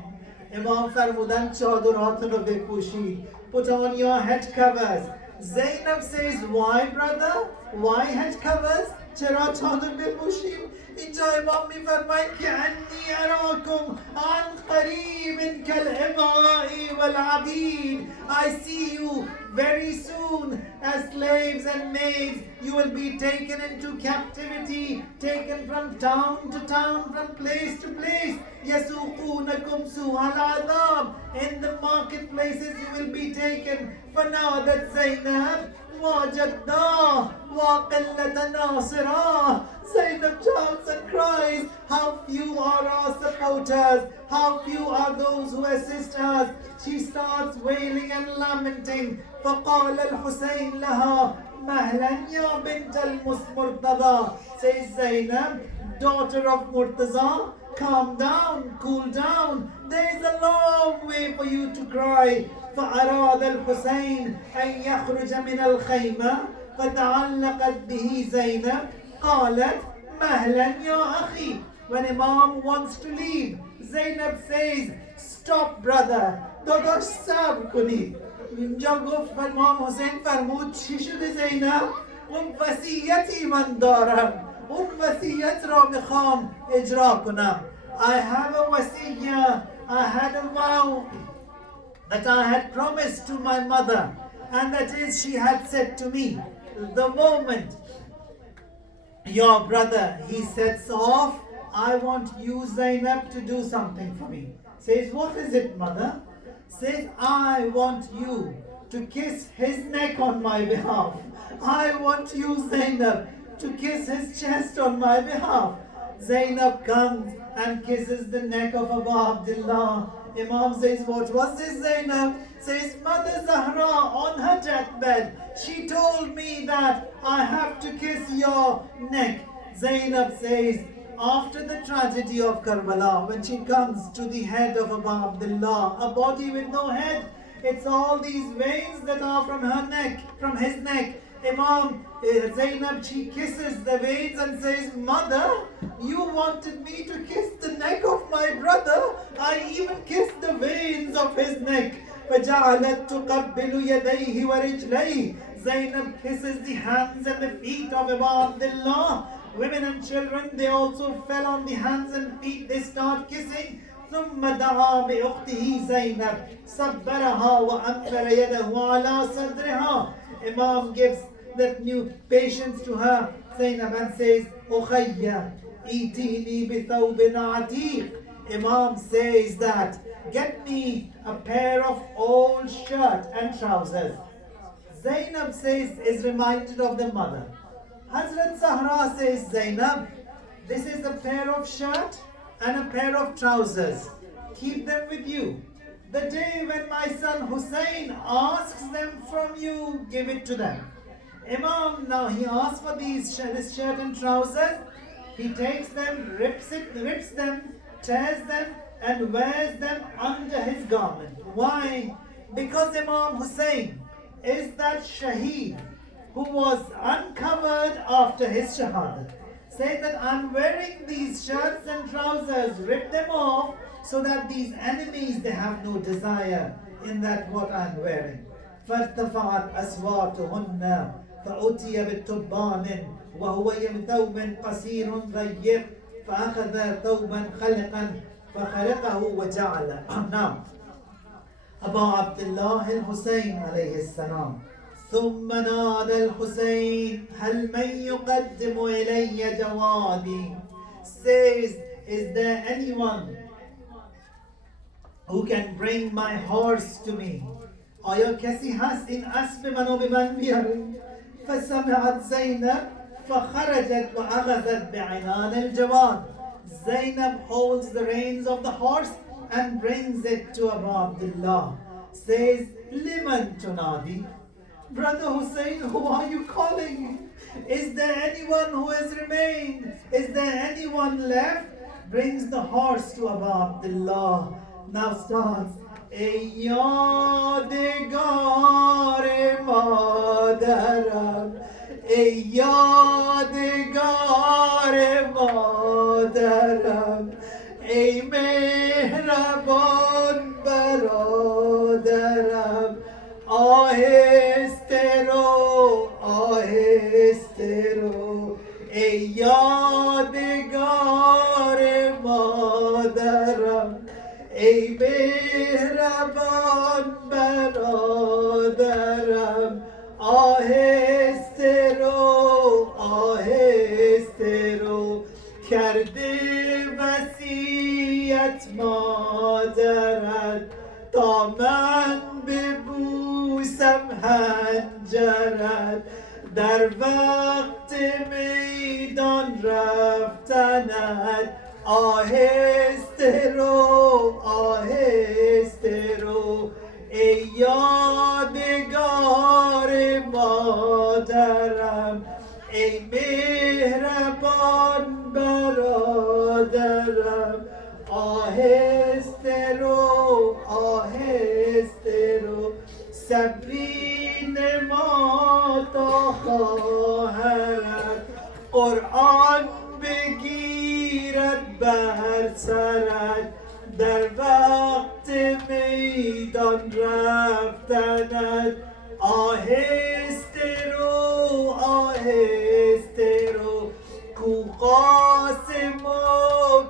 Imam فرمودن چادراتون رو بپوشید. Put on your head covers. Zainab says, why brother? Why head covers? چرا چادر بپوشیم؟ اینجا امام میفرماید که انی اراکم عن قریب کالاماء والعبید. I see you very soon as slaves and maids. You will be taken into captivity, taken from town to town, from place to place. يسوقونكم سوء العذاب. In the marketplaces you will be taken. فنادت زينب وجدناه وقلة ناصراه. Zainab shouts and cries, how few are our supporters, how few are those who assist us. She starts wailing and lamenting. فقال الحسين لها مهلا يا بنت المرتضى. Says Zainab, daughter of Murtaza, calm down, cool down. There is a long way for you to cry. فأراد الحسين أن يخرج من الخيمة فتعلقت به زينب. قالت مهلا يا أخي. When Imam wants to leave, Zainab says, stop brother, داداش صبر کنید. اینجا گفت امام حسین فرمود چی شده زینب؟ اون وصیتی من دارم، اون وصیت را میخوام اجرا کنم. I have a wasiyah, I had a vow that I had promised to my mother, and that is she had said to me, the moment your brother he sets off, I want you Zainab to do something for me. Says, what is it mother? Says, I want you to kiss his neck on my behalf. I want you Zainab to kiss his chest on my behalf. Zainab comes and kisses the neck of Abu Abdullah. Imam says, what was this Zainab? Says, Mother Zahra on her deathbed, she told me that I have to kiss your neck. Zainab says, after the tragedy of Karbala, when she comes to the head of Abu Abdullah, a body with no head, it's all these veins that are from her neck, from his neck. Imam Zainab, she kisses the veins and says, Mother, you wanted me to kiss the neck of my brother. I even kissed the veins of his neck. فَجَعَلَتْ تُقَبِّلُ يَدَيْهِ وَرِجْلَيْهِ. Zainab kisses the hands and the feet of Abu Abdullah. Women and children, they also fell on the hands and feet. They start kissing. ثم دعا بأخته زينب صبرها وأنفر يده على صدرها. Imam gives that new patience to her, Zainab, and says, أخي إيتيني بثوب عتيق. Imam says that, get me a pair of old shirt and trousers. Zainab says, is reminded of the mother. Hazrat Zahra says, Zainab, this is a pair of shirt and a pair of trousers. Keep them with you. The day when my son Hussein asks them from you, give it to them. Imam, now he asks for this shirt and trousers. He takes them, rips them, tears them, and wears them under his garment. Why? Because Imam Hussein is that Shaheed who was uncovered after his Shahadat. Say that I'm wearing these shirts and trousers, rip them off, so that these enemies, they have no desire in that what I'm wearing. فارتفعت أصواتهن فأتي بالتبان وهو ثوب قصير ضيق فأخذ ثوبا خلقا فخلقه وجعل. Now, Abu Abdullah al-Hussein alayhi salam. ثم نادى الحسين هل من يقدم إلي جوادي. Says, is there anyone who can bring my horse to me? آیا کسی هست این اسب منو به من بیاره؟ فسمعت زینب فخرجت وأخذت بعنان الجواد. Zainab holds the reins of the horse and brings it to Abu Abdullah. Says, liman tunadi. Brother Hussein, who are you calling? Is there anyone who has remained? Is there anyone left? brings the horse to Abu Abdullah. Now starts. ای یادگار مادرم، ای یادگار مادرم، ای مهربان برادرم، آهسته رو آهسته رو، ای یادگار مادرم، ای مهربان برادرم، آهسته رو آهسته رو، کرده وصیت مادرت تا من ببوسم هنجرت، در وقت میدان رفتنت، آهسته رو آهسته رو، ای یادگار مادرم، ای مهربان برادرم، آهسته رو آهسته رو، صبرین ما تا خواهرت، قرآن بگیرد بر سرت، در وقت میدان رفتنت، آهسته رو آهسته رو، کو قاسم و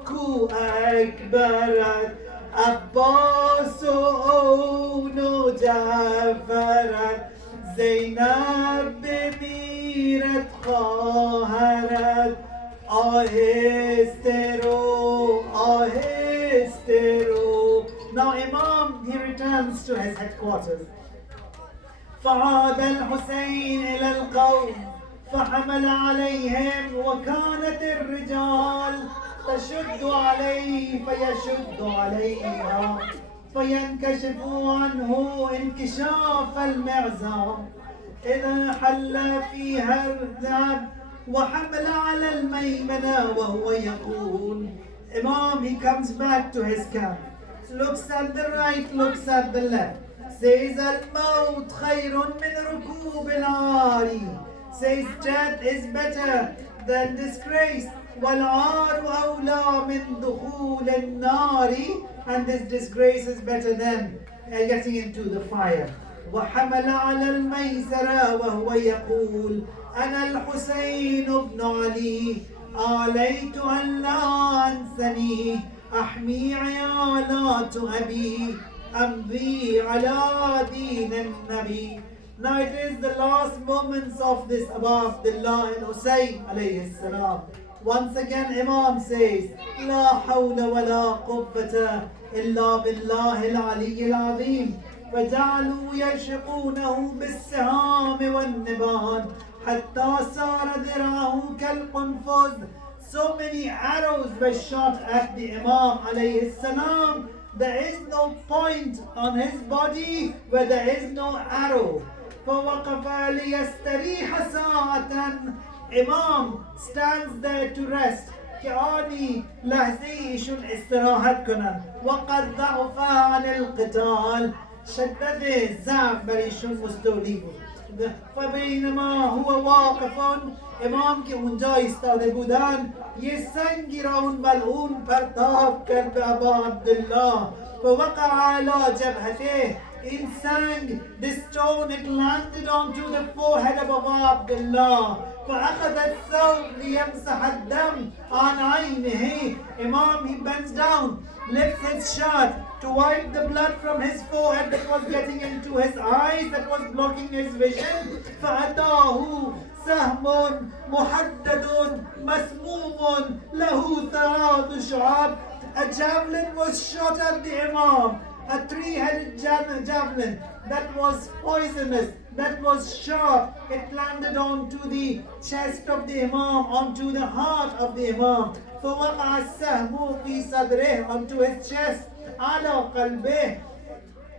کو اکبرت، عباس و اون و جعفرت، زینب بمیرد خواهرت، آهسته رو آهسته رو. Now Imam, he returns to his headquarters. فعاد الحسين إلى القوم فحمل عليهم، وكانت الرجال تشد عليه فيشد عليها فينكشف عنه انكشاف المعزام، إذا حل فيها الذهب وحمل على الميمنة وهو يقول. Imam, he comes back to his camp, looks at the right, looks at the left, says الموت خير من ركوب العار, says death is better than disgrace, والعار أولى من دخول النار, and this disgrace is better than getting into the fire. وحمل على الميسرة وهو يقول أنا الحسين بن علي، آليت أن لا أنسني، أحمي عيالات أبي، أمضي على دين النبي. Now it is the last moments of this Abu Abdullah and Hussein alayhi salam. Once again Imam says, لا حول ولا قوة إلا بالله العلي العظيم، فجعلوا يشقونه بالسهام والنبال حتى صار ذراعه كالقنفذ. So many arrows were shot at the Imam alayhi salam. There is no point on his body where there is no arrow. فوقف ليستريح ساعة. Imam stands there to rest. كأني لحظة ایشون استراحت کنن. وقد ضعف عن القتال. شدت ضعف بر ایشون مستولی بود. فبینما هو واقف، امام که اونجا ایستاده بودن یه سنگی را اون ملعون پرتاب کرد به ابا عبدالله. فوقع على جبهته. این سنگ, the stone, it landed onto the forehead of Abu Abdullah. فأخذ الثوب ليمسح الدم عن عينه. Imam, he bends down, lifts his shirt to wipe the blood from his forehead that was getting into his eyes, that was blocking his vision. فأتاه سهم محدد مسموم له ثلاث شعاب. A javelin was shot at the Imam, a three-headed javelin that was poisonous, that was sharp. It landed onto the chest of the Imam, onto the heart of the Imam. فوقع السهم في صدره, onto his chest, على قلبه,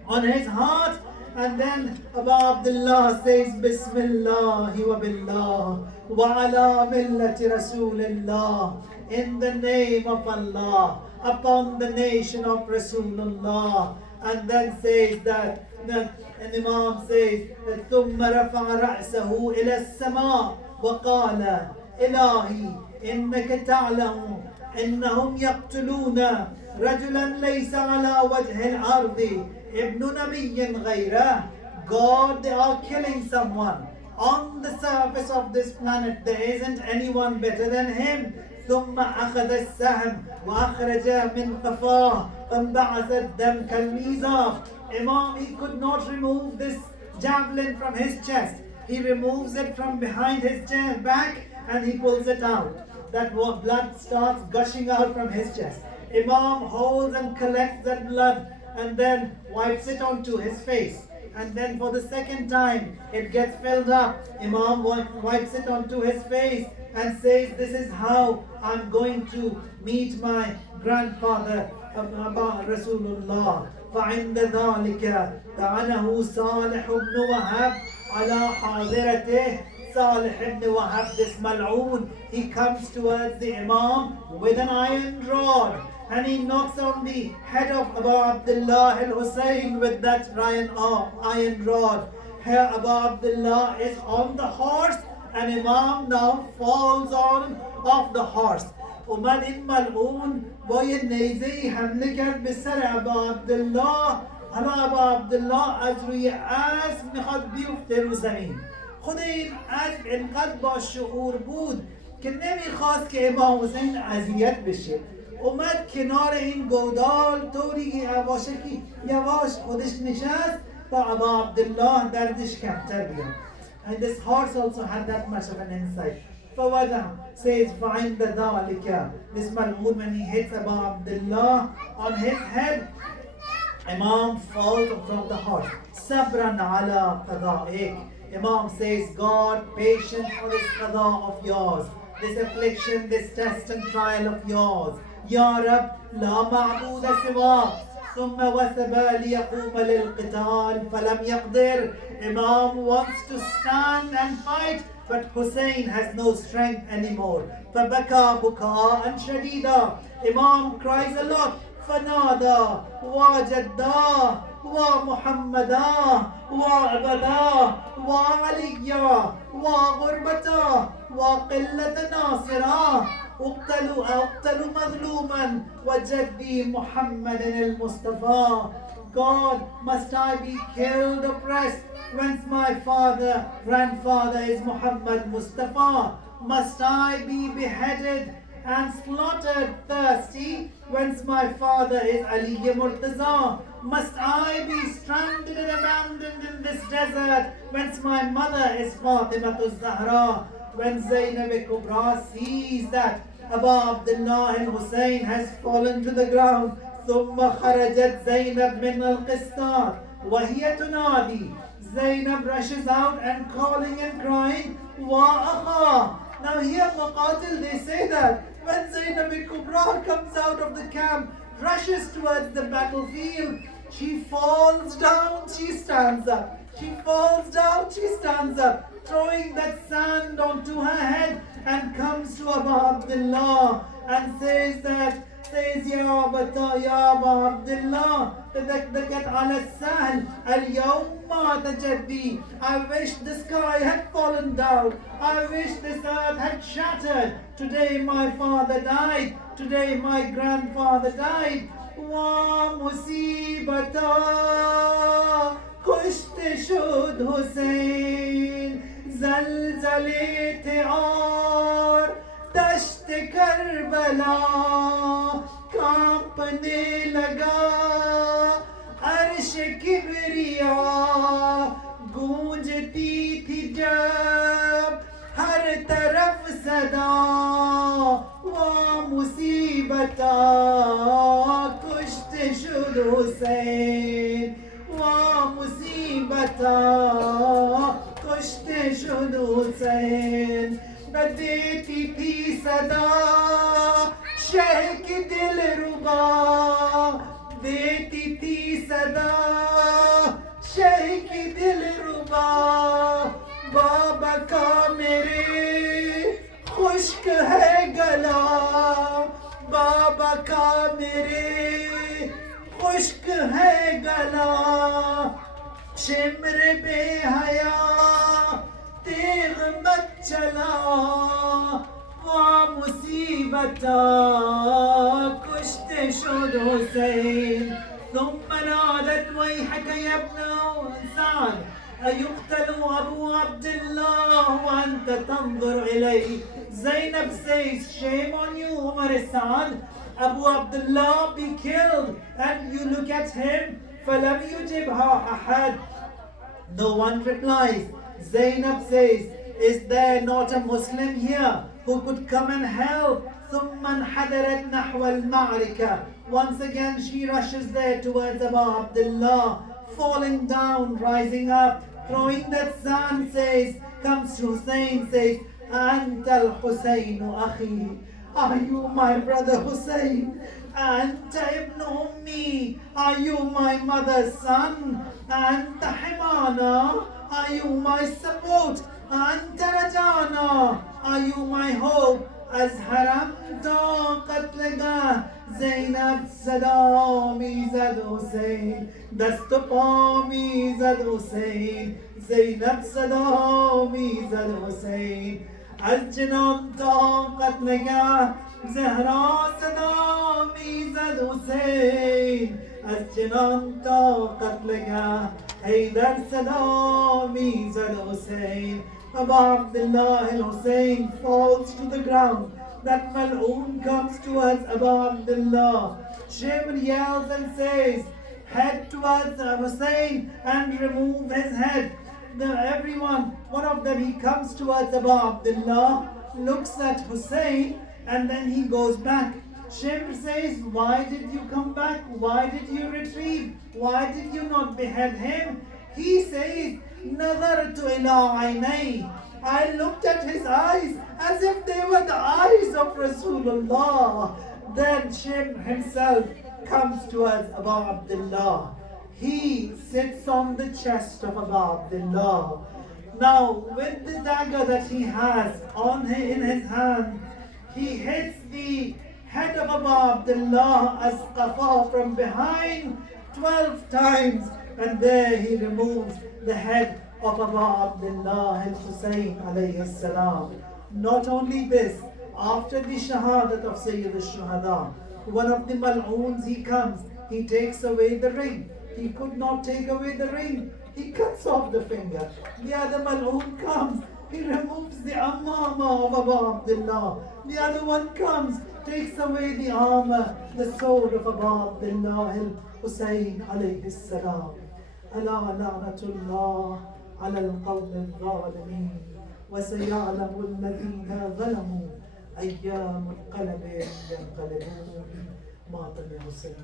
on his heart. And then Abu Abdullah says, Bismillah wa billah wa ala millati Rasulillah. In the name of Allah, upon the nation of Rasulullah. And then says that and Imam says, ثم رفع رأسه إلى السماء وقال إلهي إنك تعلم إنهم يقتلون رجلا ليس على وجه الأرض ابن نبي غيره. God, they are killing someone on the surface of this planet. There isn't anyone better than him. ثم أخذ السهم وأخرج من قفاه فانبعث الدم كالميزاب. Imam, he could not remove this javelin from his chest. He removes it from behind his back and he pulls it out. That blood starts gushing out from his chest. Imam holds and collects that blood and then wipes it onto his face. And then for the second time, it gets filled up. Imam wipes it onto his face and says, this is how I'm going to meet my grandfather, Rasulullah. فعند ذلك دعنه صالح بن وهب على حاضرته. Salih ibn Wahab, this mal'oon, he comes towards the Imam with an iron rod and he knocks on the head of Abu Abdullah al-Hussein with that iron rod. Here Abu Abdullah is on the horse and Imam now falls on off the horse. ومن این ملعون با یه نیزه‌ای حمله کرد به سر ابا عبدالله. حالا ابا عبدالله از روی اسب میخواد بیفته رو زمین. خود این اسب انقدر با شعور بود که نمیخواست که امام حسین اذیت بشه. اومد کنار این گودال طوری که یواشکی یواش خودش نشست تا ابا عبدالله دردش کمتر بیاد. And this horse also had that much of an insight. فوضع says فعند ذلك, this mal'oon, when he hits Abu Abdullah on his head, Imam falls from the horse. Sabran ala qada'ik. Imam says, God, patience for this qada of yours, this affliction, this test and trial of yours. Ya Rab, la ma'buda siwa. ثم وثب ليقوم للقتال فلم يقدر. Imam wants to stand and fight, but Hussein has no strength anymore. فبكى بكاء شديدا. Imam cries a lot. فنادى وجدا ومحمدا وعبدا وعليا وغربتا وقلة ناصرا. أقتل مظلوما وجدي محمد المصطفى. God, must I be killed, oppressed, whence my grandfather is Muhammad Mustafa? Must I be beheaded and slaughtered, thirsty, whence my father is Ali Murtaza? Must I be stranded and abandoned in this desert, whence my mother is Fatimatul Zahra? When Zainab Kubra sees that Abu Abdullah al-Hussein has fallen to the ground, ثم خرجت زينب من القسطار وهي تنادي. Zainab rushes out and calling and crying, وأخا. Now here Maqtal, they say that when Zainab Kubra comes out of the camp, rushes towards the battlefield, she falls down, she stands up. She falls down, she stands up, throwing that sand onto her head and comes to Abu Abdullah and says, يا أبا عبد الله تدكدكت على السهل اليوم مات جدي. I wish the sky had fallen down. I wish this earth had shattered. Today my father died. Today my grandfather died. ومصيبتا کشته شد حسین. زلزله تیار دشت کربلا کانپنے لگا. عرش کبریا گونجتی تھی جب ہر طرف صدا. ومصیبتا کشته شد حسین. ومصیبتا کشته شد حسین. دیتی تھی صدا شہ کی دل ربا. دیتی تھی صدا شہ کی इश्क है गला shimmer बेहया तेग मत चला मुसीबता كشت شد حسين ثم نادت ويحك يا ابن سعد أيقتل أبو عبد الله وأنت تنظر إليه. Zainab says, shame on you, Umar Sa'ad. Abu Abdullah be killed and you look at him. فَلَمْ يُجِبْهَا أَحَدٍ. No one replies. Zainab says, is there not a Muslim here who could come and help? ثُمَّ انْحَدَرَتْ نَحْوَ الْمَعْرِكَةِ. Once again she rushes there towards Abu Abdullah, falling down, rising up, throwing that sand, says, comes to Hussein, says, أَنْتَ الْحُسَيْنُ أَخِي. Are you my brother Hussein? أَنْتَ ابْنُ أُمِّي. Are you my mother's son? أَنْتَ حِمَانَا. Are you my support? أَنْتَ رَجَانَا. Are you my hope? از حرم تا قتلگاه زینب صدا میزد حسین دست و پا میزد حسین زینب صدا میزد حسین از جنان تا قتلگاه زهرا صدا میزد حسین از جنان تا قتلگاه حیدر صدا میزد حسین. Abu Abdullah al-Hussein falls to the ground. That Mal'oon comes towards Abu Abdullah. Shimr yells and says, head towards Hussein and remove his head. Everyone, one of them, he comes towards Abu Abdullah, looks at Hussein, and then he goes back. Shimr says, why did you come back? Why did you retreat? Why did you not behead him? He says, نظرت إلى عينيه. I looked at his eyes as if they were the eyes of Rasulullah. Then Shimr himself comes towards Abu Abdullah. He sits on the chest of Abu Abdullah. Now, with the dagger that he has in his hand, he hits the head of Abu Abdullah as qafa from behind 12 times, and there he removes the head of Abu Abdullah al-Hussein alayhi salam. Not only this, after the shahadat of Sayyid al-Shuhada, one of the mal'oons, he comes, he takes away the ring. He could not take away the ring. He cuts off the finger. The other mal'oon comes, he removes the amama of Abu Abdullah. The other one comes, takes away the armor, the sword of Abu Abdullah al-Hussein alayhi salam. ألا لعنة الله على القوم الظالمين وسيعلم الذين ظلموا أيام القلب ينقلبون. مقتل حسين.